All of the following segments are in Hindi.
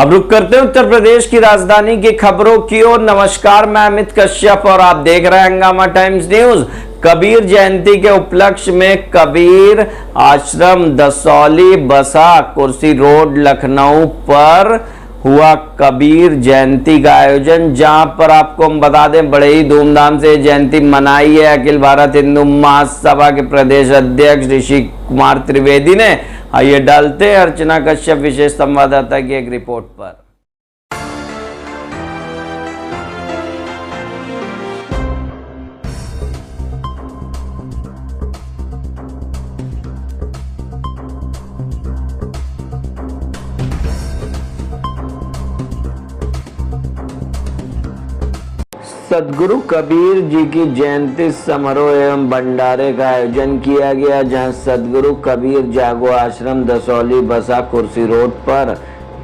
अब रुक करते हैं उत्तर प्रदेश की राजधानी की खबरों की ओर। नमस्कार, मैं अमित कश्यप और आप देख रहे हैं हंगामा टाइम्स न्यूज। कबीर जयंती के उपलक्ष्य में कबीर आश्रम दसौली बसा कुर्सी रोड लखनऊ पर हुआ कबीर जयंती का आयोजन, जहां पर आपको हम बता दें बड़े ही धूमधाम से जयंती मनाई है अखिल भारत हिंदू महासभा के प्रदेश अध्यक्ष ऋषि कुमार त्रिवेदी ने। आइए डालते हैं अर्चना कश्यप विशेष संवाददाता की एक रिपोर्ट पर। सदगुरु कबीर जी की जयंती समारोह एवं भंडारे का आयोजन किया गया, जहां सदगुरु कबीर जागो आश्रम दसौली बसा कुर्सी रोड पर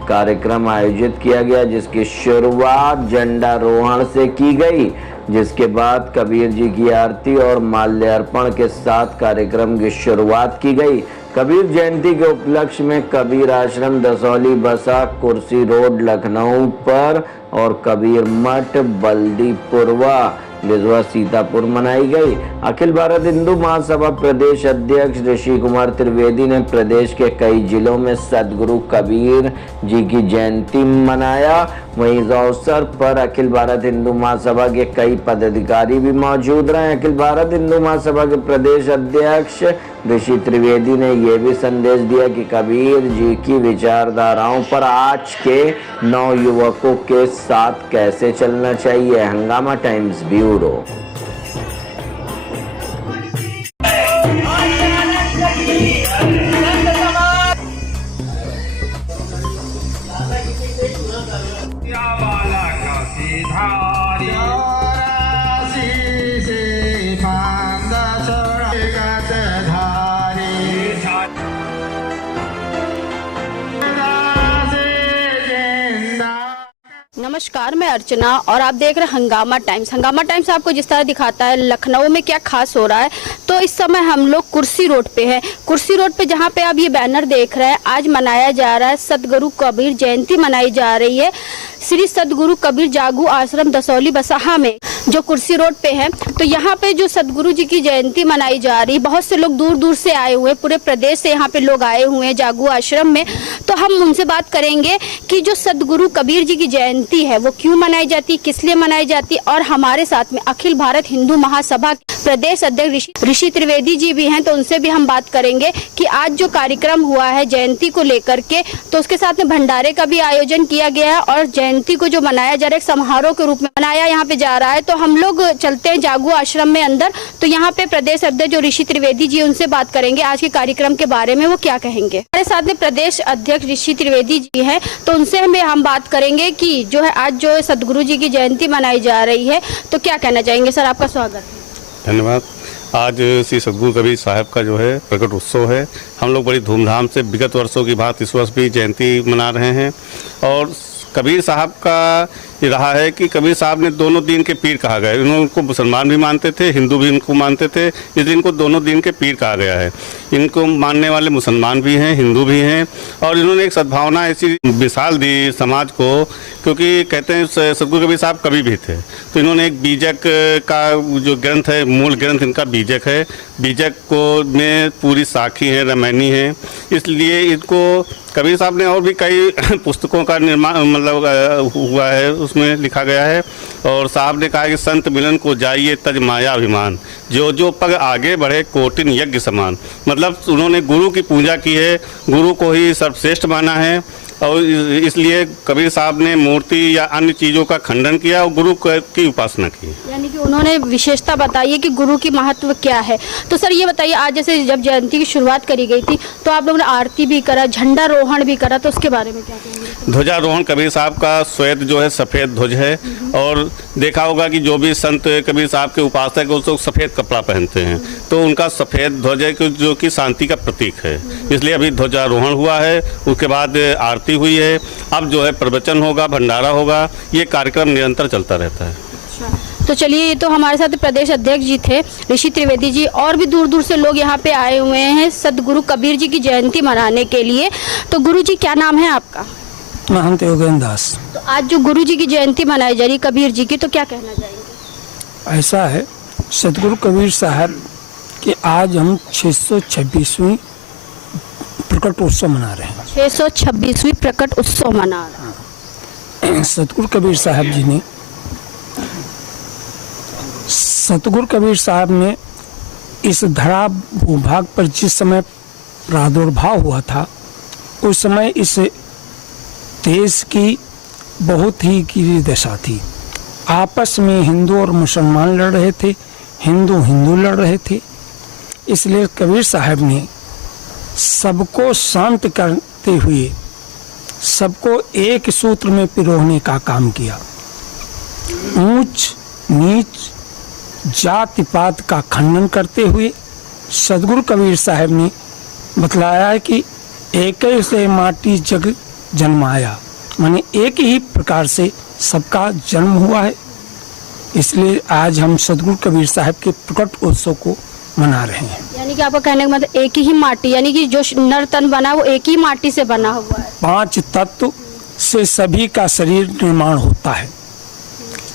कार्यक्रम आयोजित किया गया, जिसकी शुरुआत झंडारोहण से की गई, जिसके बाद कबीर जी की आरती और माल्यार्पण के साथ कार्यक्रम की शुरुआत की गई। कबीर जयंती के उपलक्ष्य में कबीर आश्रम दसौली बसा कुर्सी रोड लखनऊ पर और कबीर मठ बल्दीपुरवा लिजवा सीतापुर मनाई गई। अखिल भारत हिंदू महासभा प्रदेश अध्यक्ष ऋषि कुमार त्रिवेदी ने प्रदेश के कई जिलों में सदगुरु कबीर जी की जयंती मनाया। वहीं इस अवसर पर अखिल भारत हिंदू महासभा के कई पदाधिकारी भी मौजूद रहे। अखिल भारत हिंदू महासभा के प्रदेश अध्यक्ष ऋषि त्रिवेदी ने यह भी संदेश दिया कि कबीर जी की विचारधाराओं पर आज के नवयुवकों के साथ कैसे चलना चाहिए। हंगामा टाइम्स ब्यूरो। नमस्कार, मैं अर्चना और आप देख रहे हैं हंगामा टाइम्स। हंगामा टाइम्स आपको जिस तरह दिखाता है लखनऊ में क्या खास हो रहा है। तो इस समय हम लोग कुर्सी रोड पे हैं। कुर्सी रोड पे जहाँ पे आप ये बैनर देख रहे हैं, आज मनाया जा रहा है सदगुरु कबीर जयंती मनाई जा रही है श्री सदगुरु कबीर जागू आश्रम दसौली बसाहा में, जो कुर्सी रोड पे है। तो यहाँ पे जो सदगुरु जी की जयंती मनाई जा रही है, बहुत से लोग दूर दूर से आए हुए, पूरे प्रदेश से यहाँ पे लोग आए हुए हैं जागू आश्रम में। तो हम उनसे बात करेंगे कि जो सदगुरु कबीर जी की जयंती है वो क्यों मनाई जाती है, किस लिए मनाई जाती है। और हमारे साथ में अखिल भारत हिंदू महासभा प्रदेश अध्यक्ष ऋषि त्रिवेदी जी भी हैं, तो उनसे भी हम बात करेंगे कि आज जो कार्यक्रम हुआ है जयंती को लेकर के, तो उसके साथ में भंडारे का भी आयोजन किया गया है और जयंती को जो मनाया जा रहा है समारोह के रूप में मनाया यहाँ पे जा रहा है। तो हम लोग चलते हैं जागू आश्रम में अंदर। तो यहाँ पे प्रदेश अध्यक्ष जो ऋषि त्रिवेदी जी, उनसे बात करेंगे आज के कार्यक्रम के बारे में, वो क्या कहेंगे। हमारे साथ में प्रदेश अध्यक्ष ऋषि त्रिवेदी जी हैं, तो उनसे हम बात करेंगे कि जो है आज जो सदगुरु जी की जयंती मनाई जा रही है, तो क्या कहना चाहेंगे। सर, आपका स्वागत है। धन्यवाद। आज श्री सदगुरु कबीर साहब का जो है प्रकट उत्सव है। हम लोग बड़ी धूमधाम से विगत वर्षों की बात इस वर्ष भी जयंती मना रहे हैं। और कबीर साहब का ये रहा है कि कबीर साहब ने दोनों दीन के पीर कहा गया है। इनको मुसलमान भी मानते थे, हिंदू भी इनको मानते थे, इसलिए इनको दोनों दीन के पीर कहा गया है। इनको मानने वाले मुसलमान भी हैं, हिंदू भी हैं। और इन्होंने एक सद्भावना ऐसी विशाल दी समाज को, क्योंकि कहते हैं सदगुरु कबीर साहब कवि भी थे। तो इन्होंने एक बीजक का जो ग्रंथ है, मूल ग्रंथ इनका बीजक है। बीजक को में पूरी साखी है, रामायणी है, इसलिए इनको कबीर साहब ने और भी कई पुस्तकों का निर्माण मतलब हुआ है, उसमें लिखा गया है। और साहब ने कहा कि संत मिलन को जाइए तज माया अभिमान, जो जो पग आगे बढ़े कोटिन यज्ञ समान। मतलब उन्होंने गुरु की पूजा की है, गुरु को ही सर्वश्रेष्ठ माना है। और इसलिए कबीर साहब ने मूर्ति या अन्य चीज़ों का खंडन किया और गुरु की उपासना की। यानी कि उन्होंने विशेषता बताई है कि गुरु की महत्व क्या है। तो सर ये बताइए, आज जैसे जब जयंती की शुरुआत करी गई थी, तो आप लोगों ने आरती भी करा, झंडारोहण भी करा, तो उसके बारे में क्या कहेंगे। ध्वजारोहण कबीर साहब का श्वेत जो है सफ़ेद ध्वज है। और देखा होगा कि जो भी संत कबीर साहब के उपासक है वो सफ़ेद कपड़ा पहनते हैं, तो उनका सफ़ेद ध्वज है जो कि शांति का प्रतीक है। इसलिए अभी ध्वजारोहण हुआ है, उसके बाद आरती हुई है। अब जो है प्रवचन होगा, भंडारा होगा, ये कार्यक्रम निरंतर चलता रहता है। तो चलिए, ये तो हमारे साथ प्रदेश अध्यक्ष जी थे ऋषि त्रिवेदी जी, और भी दूर दूर से लोग यहाँ पे आए हुए हैं सदगुरु कबीर जी की जयंती मनाने के लिए। तो गुरु जी, क्या नाम है आपका। महंत योगेंद्र दास। तो आज जो गुरु जी की जयंती मनाई जा रही है कबीर जी की, तो क्या कहना चाहेंगे? ऐसा है, सतगुरु कबीर साहब कि आज हम 626वीं प्रकट उत्सव मना रहे हैं। 626वीं प्रकट उत्सव मना रहे हैं। सतगुरु कबीर साहब जी ने, सतगुरु कबीर साहब ने इस धरा भूभाग पर जिस समय प्रादुर्भाव हुआ था, उस समय इस देश की बहुत ही गिरी दशा थी। आपस में हिंदू और मुसलमान लड़ रहे थे, हिंदू लड़ रहे थे। इसलिए कबीर साहब ने सबको शांत करते हुए सबको एक सूत्र में पिरोने का काम किया। ऊंच नीच जाति पात का खंडन करते हुए सदगुरु कबीर साहब ने बतलाया है कि एक ही से माटी जग जन्माया, माने एक ही प्रकार से सबका जन्म हुआ है। इसलिए आज हम सदगुरु कबीर साहब के प्रकट उत्सव को मना रहे हैं। यानी कि आपका कहने का मतलब एक ही माटी, यानी कि जो नर तन बना वो एक ही माटी से बना हुआ है। 5 तत्व से सभी का शरीर निर्माण होता है,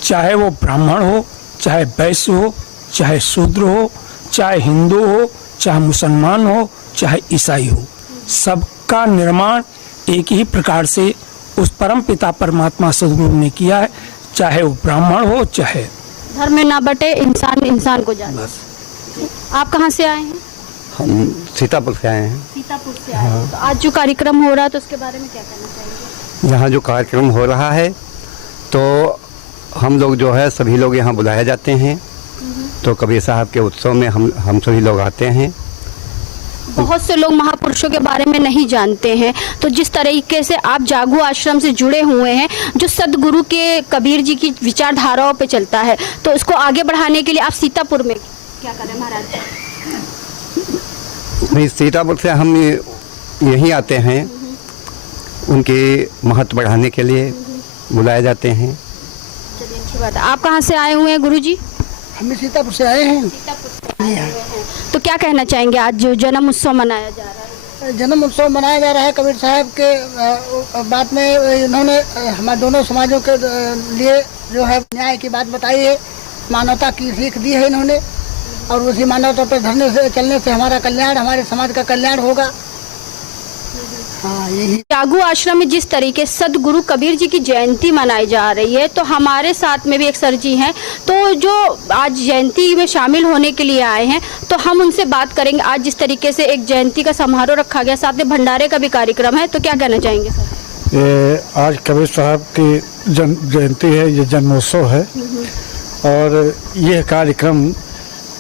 चाहे वो ब्राह्मण हो, चाहे वैश्य हो, चाहे शूद्र हो, चाहे हिंदू हो, चाहे मुसलमान हो, चाहे ईसाई हो। सबका निर्माण एक ही प्रकार से उस परम पिता परमात्मा सदगुरु ने किया है, चाहे वो ब्राह्मण हो, चाहे धर्म में ना बटे, इंसान इंसान को जाने। आप कहाँ से आए हैं? हम सीतापुर से आए हैं। सीतापुर से आए हैं। तो आज जो कार्यक्रम हो रहा है तो उसके बारे में क्या कहना चाहेंगे? यहाँ जो कार्यक्रम हो रहा है तो हम लोग जो है सभी लोग यहाँ बुलाए जाते हैं, तो कबीर साहब के उत्सव में हम सभी लोग आते हैं। बहुत से लोग महापुरुषों के बारे में नहीं जानते हैं, तो जिस तरीके से आप जागू आश्रम से जुड़े हुए हैं, जो सदगुरु के कबीर जी की विचारधाराओं पे चलता है, तो उसको आगे बढ़ाने के लिए आप सीतापुर में क्या करें महाराज? नहीं, सीतापुर से हम यहीं आते हैं, उनके महत्व बढ़ाने के लिए बुलाए जाते हैं। चलिए, अच्छी बात है। आप कहाँ से आए हुए हैं गुरु जी? हम सीतापुर से आए हैं। तो क्या कहना चाहेंगे आज जो जन्म उत्सव मनाया जा रहा है? जन्म उत्सव मनाया जा रहा है कबीर साहब के बात में इन्होंने हमारे दोनों समाजों के लिए जो है न्याय की बात बताई है, मानवता की सीख दी है इन्होंने, और उसी मानवता पर धरने से चलने से हमारा कल्याण, हमारे समाज का कल्याण होगा। हाँ, यही। जागू आश्रम में जिस तरीके सदगुरु कबीर जी की जयंती मनाई जा रही है, तो हमारे साथ में भी एक सर जी हैं, तो जो आज जयंती में शामिल होने के लिए आए हैं, तो हम उनसे बात करेंगे। आज जिस तरीके से एक जयंती का समारोह रखा गया, साथ में भंडारे का भी कार्यक्रम है, तो क्या कहना चाहेंगे सर? ये आज कबीर साहब की जयंती है, ये जन्मोत्सव है, और यह कार्यक्रम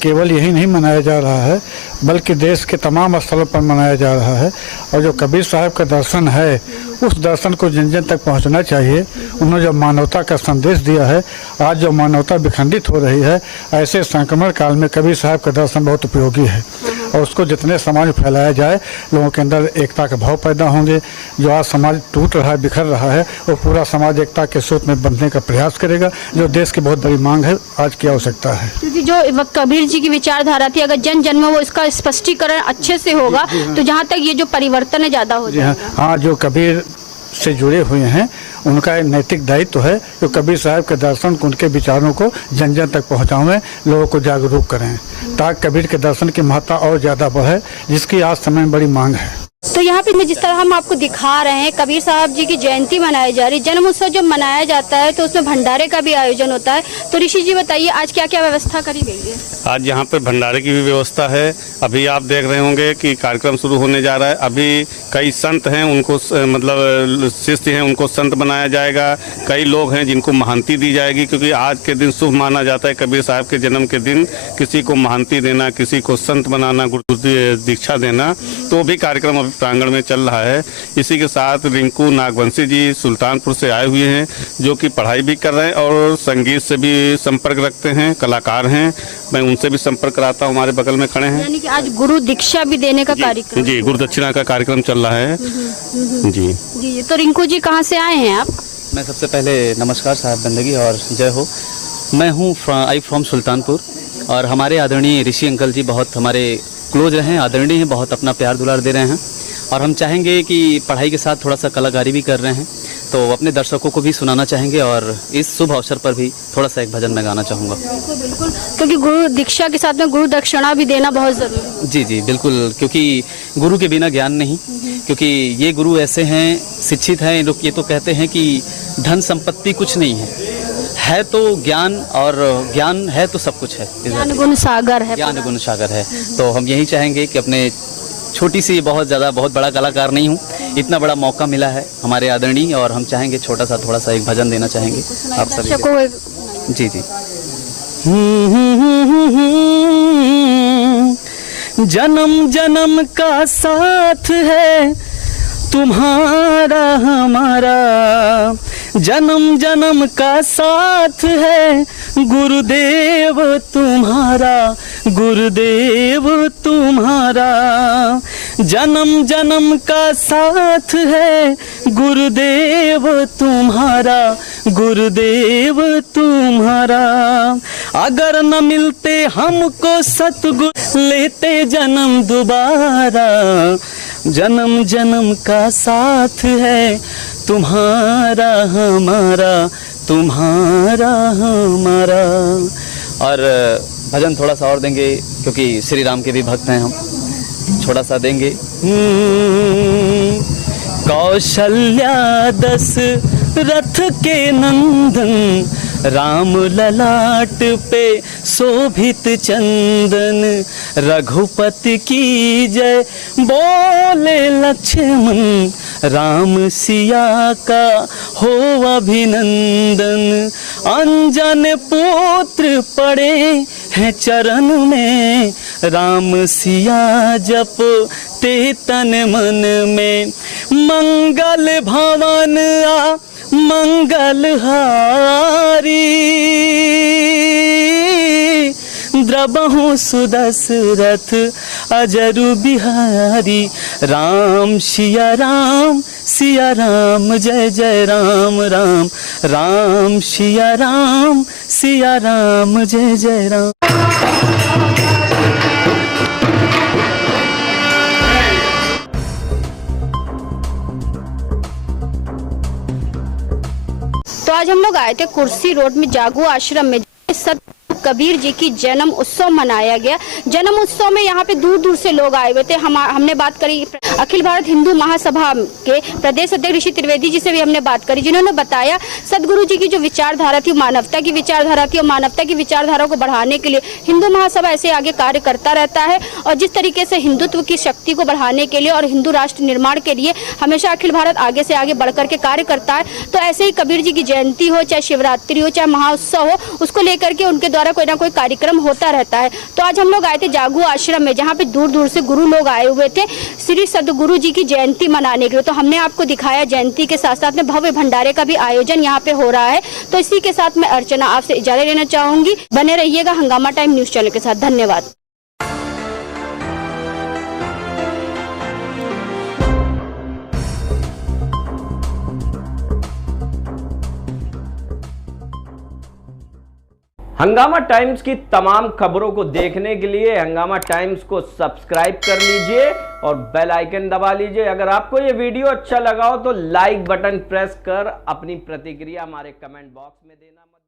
केवल यही नहीं मनाया जा रहा है बल्कि देश के तमाम स्थलों पर मनाया जा रहा है। और जो कबीर साहब का दर्शन है, उस दर्शन को जन जन तक पहुंचना चाहिए। उन्होंने जो मानवता का संदेश दिया है, आज जो मानवता विखंडित हो रही है, ऐसे संक्रमण काल में कबीर साहब का दर्शन बहुत उपयोगी है, और उसको जितने समाज में फैलाया जाए, लोगों के अंदर एकता का भाव पैदा होंगे। जो आज समाज टूट रहा है, बिखर रहा है, वो पूरा समाज एकता के सूत्र में बंधने का प्रयास करेगा, जो देश की बहुत बड़ी मांग है, आज की आवश्यकता है। क्योंकि जो कबीर जी की विचारधारा थी, अगर जन जन में वो इसका स्पष्टीकरण अच्छे से होगा, तो जहाँ तक ये जो परिवर्तन है ज्यादा हो जाएगा। हाँ, जो कबीर से जुड़े हुए हैं उनका एक नैतिक दायित्व है जो कबीर साहब के दर्शन को, उनके विचारों को जन जन तक पहुँचाएं, लोगों को जागरूक करें, ताकि कबीर के दर्शन की महत्ता और ज़्यादा बढ़े, जिसकी आज समय में बड़ी मांग है। तो यहाँ पे जिस तरह हम आपको दिखा रहे हैं, कबीर साहब जी की जयंती मनाई जा रही है। जन्म उत्सव जब मनाया जाता है तो उसमें भंडारे का भी आयोजन होता है। तो ऋषि जी बताइए, आज क्या क्या व्यवस्था करी गई है? आज यहाँ पर भंडारे की भी व्यवस्था है। अभी आप देख रहे होंगे कि कार्यक्रम शुरू होने जा रहा है। अभी कई संत हैं, उनको मतलब शिष्य हैं, उनको संत बनाया जाएगा। कई लोग हैं जिनको महांती दी जाएगी, क्योंकि आज के दिन शुभ माना जाता है। कबीर साहब के जन्म के दिन किसी को महांती देना, किसी को संत बनाना, गुरु दीक्षा देना, तो भी कार्यक्रम अभी प्रांगण में चल रहा है। इसी के साथ रिंकू नागवंशी जी सुल्तानपुर से आए हुए हैं, जो कि पढ़ाई भी कर रहे हैं और संगीत से भी संपर्क रखते हैं, कलाकार हैं। मैं उनसे भी संपर्क कराता हूँ, हमारे बगल में खड़े हैं। यानी कि आज गुरु दीक्षा भी देने का कार्यक्रम? जी, गुरु दक्षिणा का कार्यक्रम चल रहा है। जी जी। तो रिंकू जी कहाँ से आए हैं आप? मैं सबसे पहले नमस्कार साहब बंदगी और जय हो। मैं हूँ आई फ्रॉम सुल्तानपुर, और हमारे आदरणीय ऋषि अंकल जी बहुत हमारे क्लोज हैं, आदरणीय हैं, बहुत अपना प्यार दुलार दे रहे हैं। और हम चाहेंगे कि पढ़ाई के साथ थोड़ा सा कलाकारी भी कर रहे हैं, तो अपने दर्शकों को भी सुनाना चाहेंगे और इस शुभ अवसर पर भी थोड़ा सा एक भजन मैं गाना चाहूँगा। बिल्कुल, क्योंकि गुरु दीक्षा के साथ में गुरु दक्षिणा भी देना बहुत जरूरी है। जी जी बिल्कुल, क्योंकि गुरु के बिना ज्ञान नहीं, क्योंकि ये गुरु ऐसे हैं, शिक्षित हैं, लोग ये तो कहते हैं कि धन संपत्ति कुछ नहीं है तो ज्ञान, और ज्ञान है तो सब कुछ है। ज्ञान गुण सागर है, ज्ञान गुण सागर है। तो हम यही चाहेंगे कि अपने छोटी सी, बहुत बड़ा कलाकार नहीं हूँ, इतना बड़ा मौका मिला है हमारे आदरणीय, और हम चाहेंगे थोड़ा सा एक भजन देना चाहेंगे आप सभी को। जी जी। जन्म जन्म का साथ है तुम्हारा हमारा, जन्म जन्म का साथ है गुरुदेव तुम्हारा, गुरुदेव तुम्हारा, जन्म जन्म का साथ है गुरुदेव तुम्हारा, गुरुदेव तुम्हारा। अगर न मिलते हमको सतगुरु लेते जन्म दोबारा, जन्म जन्म का साथ है तुम्हारा हमारा, तुम्हारा हमारा। और भजन थोड़ा सा और देंगे क्योंकि श्री राम के भी भक्त हैं हम, थोड़ा सा देंगे। कौशल्या दशरथ के नंदन, राम ललाट पे शोभित चंदन, रघुपति की जय बोले लक्ष्मण, राम सिया का हो अभिनंदन। अंजन पुत्र पड़े हैं चरण में, राम सिया जप ते तन मन में। मंगल भवन आ मंगल हारी, द्रबहु सुदशरथ अजरु बिहारी। राम सिया राम, सिया राम, जय जय राम राम, राम सिया राम, सिया राम, जय जय राम। तो आज हम लोग आए थे कुर्सी रोड में जागू आश्रम में, सत कबीर जी की जन्म उत्सव मनाया गया। जन्म उत्सव में यहाँ पे दूर दूर से लोग आए हुए थे। हमने बात करी अखिल भारत हिंदू महासभा के प्रदेश अध्यक्ष ऋषि त्रिवेदी जी से भी हमने बात करी, जिन्होंने बताया सदगुरु जी की जो विचारधारा थी, मानवता की विचारधारा थी, और मानवता की विचारधारा को बढ़ाने के लिए हिंदू महासभा ऐसे आगे कार्य करता रहता है। और जिस तरीके से हिंदुत्व की शक्ति को बढ़ाने के लिए और हिंदू राष्ट्र निर्माण के लिए हमेशा अखिल भारत आगे से आगे बढ़ करके कार्य करता है। तो ऐसे ही कबीर जी की जयंती हो, चाहे शिवरात्रि हो, चाहे महाउत्सव हो, उसको लेकर के उनके द्वारा कोई ना कोई कार्यक्रम होता रहता है। तो आज हम लोग आए थे जागू आश्रम में, जहाँ पे दूर दूर से गुरु लोग आए हुए थे श्री सदगुरु जी की जयंती मनाने के लिए। तो हमने आपको दिखाया जयंती के साथ साथ में भव्य भंडारे का भी आयोजन यहाँ पे हो रहा है। तो इसी के साथ मैं अर्चना आपसे इजाजत लेना चाहूंगी। बने रहिएगा हंगामा टाइम न्यूज चैनल के साथ। धन्यवाद। हंगामा टाइम्स की तमाम खबरों को देखने के लिए हंगामा टाइम्स को सब्सक्राइब कर लीजिए और बेल आइकन दबा लीजिए। अगर आपको ये वीडियो अच्छा लगा हो तो लाइक बटन प्रेस कर अपनी प्रतिक्रिया हमारे कमेंट बॉक्स में देना मत